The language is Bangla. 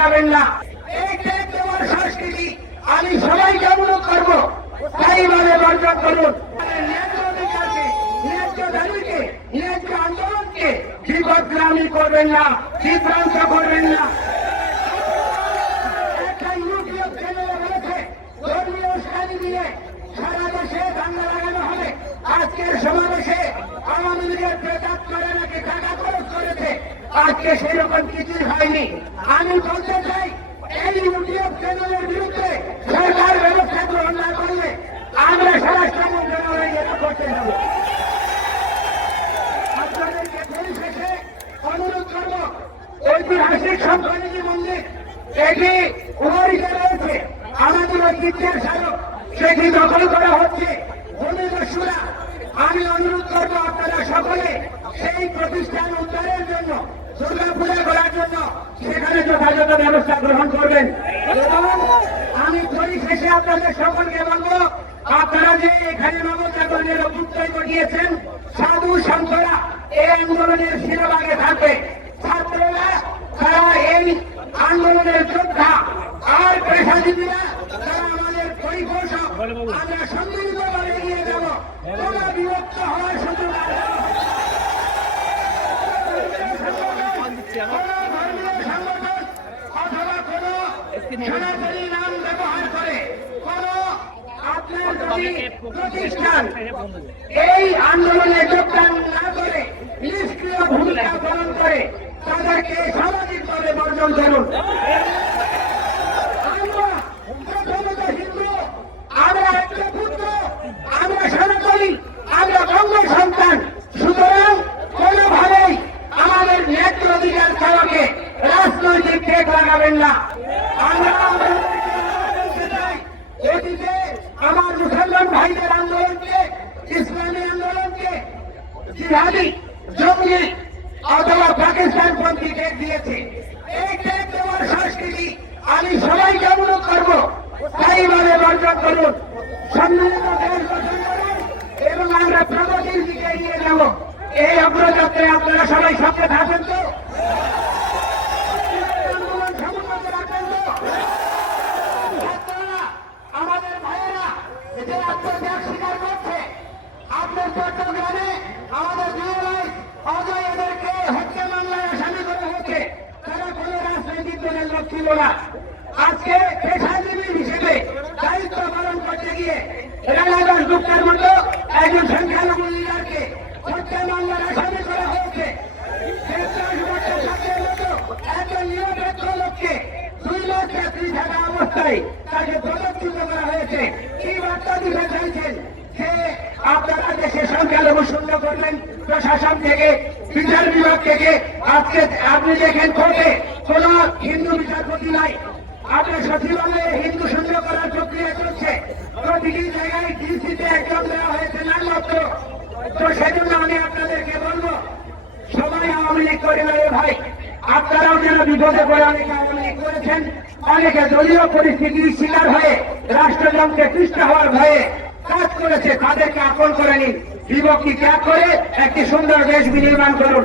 লাগাবেন না। এই তোমার সংস্কৃতি আমি সবাইকে অনুরোধ করবো স্থায়ীভাবে বর্জন করুন। ন্যায্য অধিকারকে, ন্যায্য দাবিকে, ন্যায্য আন্দোলনকে বিপদগ্রামী করবেন না, বিভ্রান্ত করবেন না। একটা ইউটিউব চ্যানেলে বলেছে ধর্মীয় উস্কানি দিয়ে সারা দেশে দাঙ্গা লাগানো হবে। আজকের সমাবেশে আওয়ামী লীগের প্রচার করে নাকি টাকা খরচ করেছে, আজকে সেরকম কিছুই হয়নি। আমি বলতে চাই এই ইউটিউব চ্যানেলের বিরুদ্ধে সরকার ব্যবস্থা গ্রহণ না করলে আমরা স্বরাষ্ট্র মন্ত্রণালয়ে এটা করতে যাব। আপনাদেরকে পরিশেষে অনুরোধ করব, ঐতিহাসিক শঙ্করদেবী মন্দির এটি উপরিতে রয়েছে, আমাদের ঐতিহ্যের স্মারক, সেটি দখল করা হচ্ছে ভূমিদস্যুরা। আমি অনুরোধ করবো আপনারা সকলে সেই প্রতিষ্ঠান উদ্ধারের জন্য, দুর্গাপূজা করার জন্য সেখানে যথাযথ ব্যবস্থা গ্রহণ করবেন। এবং আমি পরিশেষে আপনাদের সকলকে বলবো, আপনারা যে এখানে নবজাগরণের অভ্যুত্থান ঘটিয়েছেন, সাধু সন্তরা এই আন্দোলনের শিরোভাগে থাকবে। ছাত্ররা তারা এই আন্দোলনের যোদ্ধা, আর পেশাজীবীরা তারা আমাদের পরিপোষক। আমরা সম্মিলিতভাবে এগিয়ে যাব, তোমরা বিরক্ত হওয়ার সুযোগ অথবা কোন সনাতনী নাম ব্যবহার করে কোন আপনার প্রতিষ্ঠান এই আন্দোলনে যোগদান না করে নিষ্ক্রিয় ভূমিকা পালন করে তাদেরকে সামাজিকভাবে বর্জন করুন। আমরা একটা পুত্র, আমরা সনাতনী, আমরা বঙ্গের সন্তান। সুতরাং কোনোভাবেই আমাদের ন্যায্য অধিকার ছাড়াকে রাজনৈতিক ঠেক লাগাবেন না। আমরা বলতে চাই, অতীতে আমার মুসলমান ভাইদের আন্দোলনকে, ইসলামী আন্দোলনকে জিহাদি, জঙ্গি অথবা পাকিস্তানপন্থী ঠেক দিয়েছে। এই ঠেক দেওয়ার সংস্কৃতি আমি সবাইকে অনুরোধ করবো স্থায়ীভাবে বর্জন করুন, সম্মিলিত দেশ গঠন করুন এবং আমরা প্রগতির দিকে এগিয়ে যাব। এই অগ্রযাত্রায় আপনারা সবাই সঙ্গে থাকবেন তো? আমাদের ভাইয়েরা যে আত্মত্যাগ স্বীকার করছে, আপনার চট্টগ্রামে আমাদের দুই ভাই অজয় এদেরকে হত্যা মামলায় আসামি করা হয়েছে। তারা কোন রাজনৈতিক দলের লোক ছিল না। আজকে পেশাজীবী হিসেবে দায়িত্ব পালন করতে গিয়ে রানাদাস গুপ্তার মতো একজন সংখ্যালঘু লিডারকে হত্যা মামলার আসামি করা হয়েছে। একজন নিরপেক্ষ লোককে 2 লাখ চাকরি থাকা অবস্থায় তাকে পদচ্যুত করা হয়েছে। কি বার্তা দিতে চাইছেন যে আপনারা দেশে সংখ্যালঘু শূন্য করবেন? প্রশাসন থেকে, বিচার বিভাগ থেকে আজকে আপনি দেখেন কোর্টে কোন হিন্দু বিচারপতি নাই। আপনার সচিবালয়ে হিন্দু শূন্য করার প্রক্রিয়া চলছে। প্রতিটি জায়গায় ডিসিতে একজন দেওয়া হয়েছে নামমাত্র। তো সেজন্য আমি আপনাদেরকে বলবো, সবাই আওয়ামী লীগ করে না ভাই। আপনারাও যেন বিপদে পড়ে অনেকে আওয়ামী লীগ করেছেন, অনেকে দলীয় পরিস্থিতির শিকার হয়ে রাষ্ট্রযন্ত্রে পৃষ্ঠ হওয়ার ভয়ে কাজ করেছে, তাদেরকে আপন করে নিন। বিভক্তি ত্যাগ করে একটি সুন্দর দেশ বিনির্মাণ করুন।